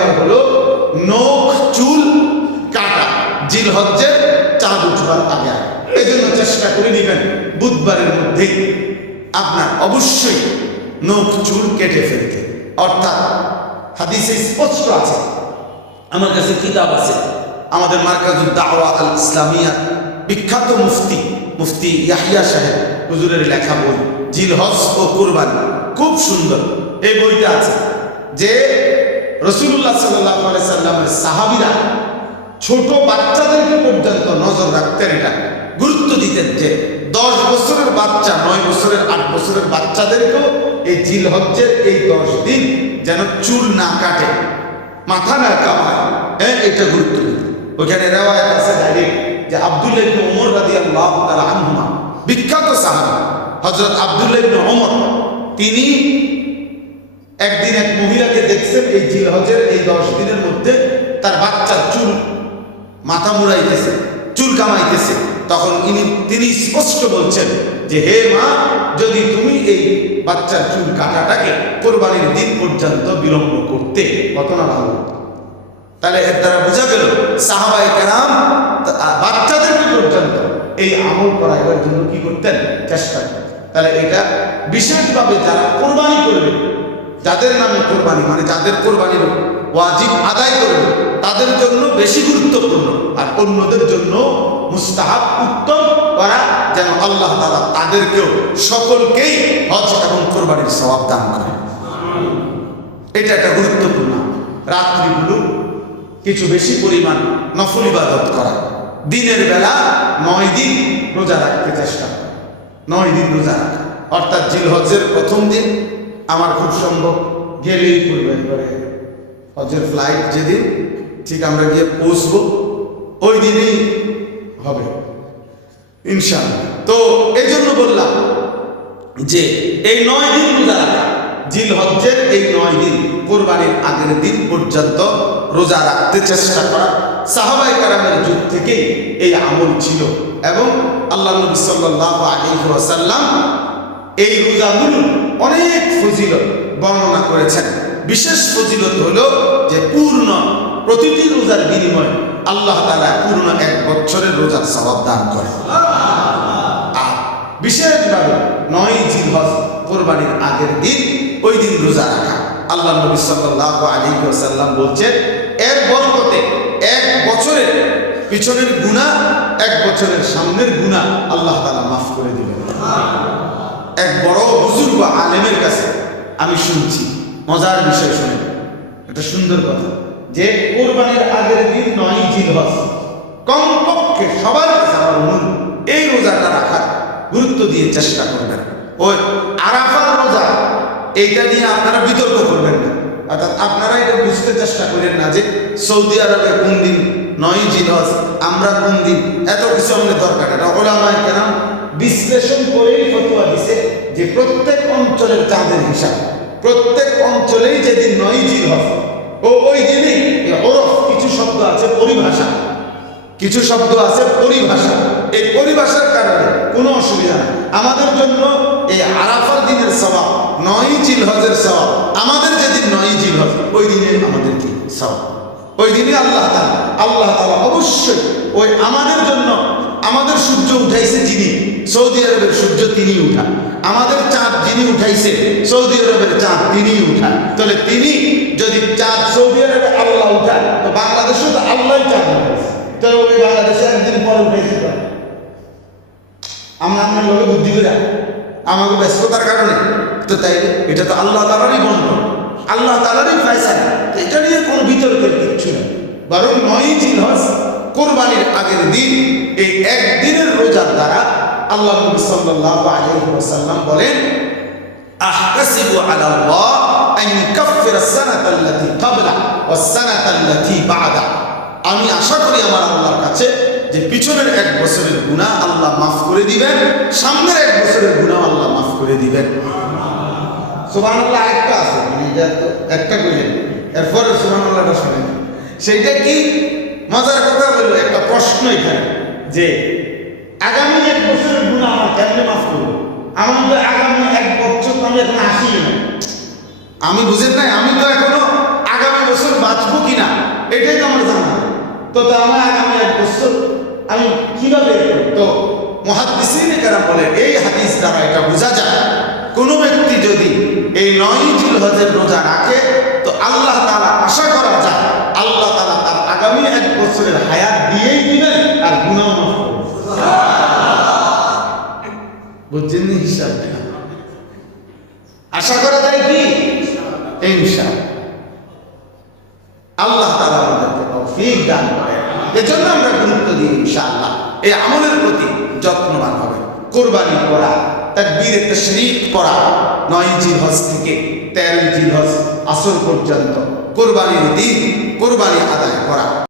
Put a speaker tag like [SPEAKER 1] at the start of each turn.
[SPEAKER 1] Number হলো নখ, চুল, কাটা। জিল হচ্ছে চাঁদ উঠবার আগে আগে। এই জন্য চেষ্টা করে নিবেন বুধবারের মধ্যেই আপনার অবশ্যই নখ, চুল কেটে ফেলতে। অর্থাৎ হাদিসে স্পষ্ট আছে। আমার কাছে কিতাব আছে। আমাদের মার্কাজুদ দাওয়া আল ইসলামিয়া বিখ্যাত মুফতি মুফতি ইয়াহিয়া সাহেব, হুজুরের লেখা বই, জিল হজ ও কুরবানি। খুব সুন্দর। এই বইটা আছে যে রসুল্লাহ সাল্লাহ সাল্লামের সাহাবিরা ছোট বাচ্চাদেরকে পর্যন্ত নজর রাখতেন এটা, গুরুত্ব দিতেন যে দশ বছরের বাচ্চা, নয় বছরের, আট বছরের বাচ্চাদেরকেও এই জিল হজ্জের এই দশ দিন যেন চুল না কাটে, মাথা না কামায়। হ্যাঁ এটা গুরুত্ব ওখানে রেওয়ায়ত আছে ডাইরেক্ট যে আব্দুল্লাহ ইবনে ওমর রাদিয়াল্লাহু তাআলা আনহুমা, বিখ্যাত সাহাবী, হযরত আব্দুল্লাহ ইবনে ওমর তিনি একদিন এক মহিলাকে দেখছেন এই জিলহজের এই দশ দিনের মধ্যে তার বাচ্চার চুল মাথা মুড়াইতেছে, চুল কামাইতেছে। তখন ইনি, তিনি স্পষ্ট বলছেন যে, হে মা, যদি তুমি এই বাচ্চার চুল কাটাটাকে কোরবানির দিন পর্যন্ত বিলম্ব করতে কত না ভালো। তাহলে এর দ্বারা বোঝা গেল সাহাবাই কেরাম বাচ্চাদেরকে পর্যন্ত এই আমল করাইবার জন্য কি করতেন? চেষ্টা তাহলে এটা বিশেষভাবে যারা কোরবানি করবে যাদের নামে কোরবানি মানে যাদের কোরবানির ওয়াজিব আদায় করবে তাদের জন্য বেশি গুরুত্বপূর্ণ। আর অন্যদের জন্য মুস্তাহাব উত্তম করা যেন আল্লাহ তাআলা তাদেরকেও সকলকেই হজ এবং কোরবানির সওয়াব দান করে এটা একটা গুরুত্বপূর্ণ। রাত্রিগুলো কিছু বেশি পরিমাণ নফল ইবাদত করা। দিনের বেলা নয় দিন রোজা রাখতে চেষ্টা নয় দিন রোজা রাখা। অর্থাৎ জিল হজের প্রথম দিন আমার খুব সম্ভব গেলেই পড়বে একবারে হজের ফ্লাইট যেদিন, ঠিক আমরা গিয়ে পৌঁছবো, ওই দিনই হবে। ইনশাআল্লাহ। তো এই জন্য বললাম যে এই নয় দিন রোজা রাখা জিল হজ্জের এই নয় দিন কোরবানির আগের দিন পর্যন্ত রোজা রাখতে চেষ্টা করা সাহাবাই কারামের যুগ থেকেই এই আমল ছিল এবং আল্লাহ নবী সাল্লাল্লাহু আলাইহি ওয়াসাল্লাম এই রোজাগুলো অনেক ফজিলত বর্ণনা করেছেন। বিশেষ ফজিলত হলো যে পূর্ণ প্রতিটি রোজার বিনিময়ে আল্লাহ তালা পূর্ণ এক বছরের রোজার সওয়াব দান করে বিশেষভাবে নয় জিলহজ কোরবানির আগের দিন ওই দিন রোজা রাখা। আল্লাহ নবী সাল্লাল্লাহু আলাইহি ওয়াসাল্লাম বলছেন, এর বরকতে এক বছরের পিছনের গুনাহ, এক বছরের সামনের গুনাহ আল্লাহ তালা মাফ করে বুজুর্গ আলেমের কাছে আমি শুনছি, মজার বিষয় শুনে। এটা সুন্দর কথা। যে কোরবানির আগের দিন নয় জিলহজ। কমপক্ষে সবার কাছে আমার এই রোজাটা রাখার গুরুত্ব দিয়ে চেষ্টা করবেন। ওই আরাফার রোজা, এইটা নিয়ে আপনারা বিতর্ক করবেন না। অর্থাৎ আপনারা এটা বুঝতে চেষ্টা করেন না যে সৌদি আরবে কোন দিন নয় জিলহজ, আমরা কোন দিন, এত কিছু আমাদের দরকার এটা ওলামায় কেন বিশ্লেষণ করেই ফতোয়া দিছে। যে প্রত্যেক অঞ্চলের চাঁদের হিসাব, প্রত্যেক অঞ্চলেই যেদিন নয় জিলহজ ও ওই দিনই ওরফ কিছু শব্দ আছে পরিভাষা। কিছু শব্দ আছে পরিভাষা। এই পরিভাষার কারণে কোনো অসুবিধা নেই। আমাদের জন্য এই আরাফার দিনের সবাব নয় জিলহজের সবাব আমাদের যেদিন নয় জিলহজ ওই দিনে আমাদের কি সবাব ওই দিনে আল্লাহ তাআলা আল্লাহ তাআলা অবশ্যই ওই আমাদের জন্য আমাদের সূর্য উঠাইছে যিনি সৌদি আরবের সূর্য তিনি উঠা। আমাদের চাঁদ যিনি উঠাইছে, সৌদি আরবের চাঁদ তিনি উঠা। তাহলে তিনি যদি চাঁদ সৌদি আরবে আল্লাহ উঠায়, তো বাংলাদেশেও তো আল্লাহ চাঁদ উঠাইছে। তো ওই বাংলাদেশে একদিন পরে উঠেছে তো। আমরা আপনার লোকে বুদ্ধি করে আমাকে ব্যস্ততার কারণে, তো তাই এটা তো আল্লাহ তালারই বন্ধ। আল্লাহ তালারই ফায়সালা। তো এটা নিয়ে কোনো বিতর্কের কিচ্ছু নেই। বরং নয় জিলহজ কোরবানির আগের দিন, এই একদিনের রোজার দ্বারা আল্লাহ নবী সাল্লাল্লাহু আলাইহি ওয়াসাল্লাম বলেন, আহতাসিবু আলা আল্লাহ আন ইউকাফিরা আস-সানাতা আল্লাতী ক্বাবলা ওয়াস-সানাতা আল্লাতী বা'দা। আমি আশা করি আমার আল্লাহর কাছে যে পিছনের এক বছরের গুনাহ আল্লাহ মাফ করে দিবেন, সামনের এক বছরের গুনাহ আল্লাহ মাফ করে দিবেন। সুবহানাল্লাহ একটা আছে মানে এটা তো একটা কইলেন এরপরে সুবহানাল্লাহটা শুনেন সেইটা কি? মজার কথা বলল একটা প্রশ্ন এখানে, যে আগামী এক বছরের গুণ আমার কেমনে মাফ করব আমি তো আগামী এক বছর তো আমি এখন আসি না আমি বুঝেন নাই, আমি তো এখনও আগামী বছর বাঁচবো কিনা, এটাই তো আমার জানা। তো তা আমার আগামী এক বছর আমি কীভাবে? তো মহাদিসিনে কারা বলে, এই হাদিস দ্বারা এটা বোঝা যায়, কোনো ব্যক্তি যদি এই নয় জিল হজের রোজা রাখে, তো আল্লাহ তাআলা আশা করা যায় আল্লাহ তাআলা তার আগামী এক বছরের হায়াত দিয়েই দিবেন আর গুণাও মাফ করবেন। বুঝছেন নি হিসাব আশা করা যায় কি? ইনশাআল্লাহ আল্লাহ তাআলা আমাদেরকে তৌফিক দান করে এজন্য আমরা গুরুত্ব দিই ইনশাআল্লাহ। এই আমলের প্রতি যত্নবান হবে। কোরবানি করা, তাকবীর তাশরীক করা, নয় জিলহজ থেকে তেরো জিলহজ আসর পর্যন্ত কোরবানির দিন, কোরবানি আদায় করা।